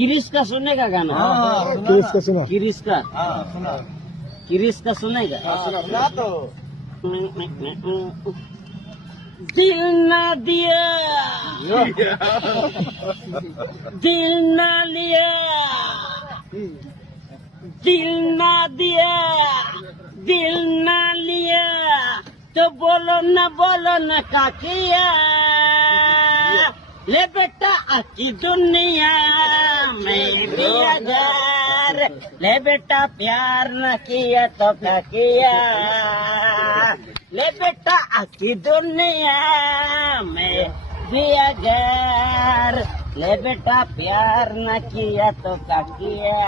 किरिस का सुनेगा गाना? किरिस का सुना? किरिस का सुना किरिस का सुनेगा? सुना तो दिल ना दिया, दिल ना लिया, दिल ना दिया, दिल ना लिया, तो बोलो न का किया। ले बेटा आकी दुनिया में भी अगर ले बेटा प्यार न किया तो क्या किया। ले बेटा आकी दुनिया में भी अगर ले बेटा प्यार न किया तो क्या किया।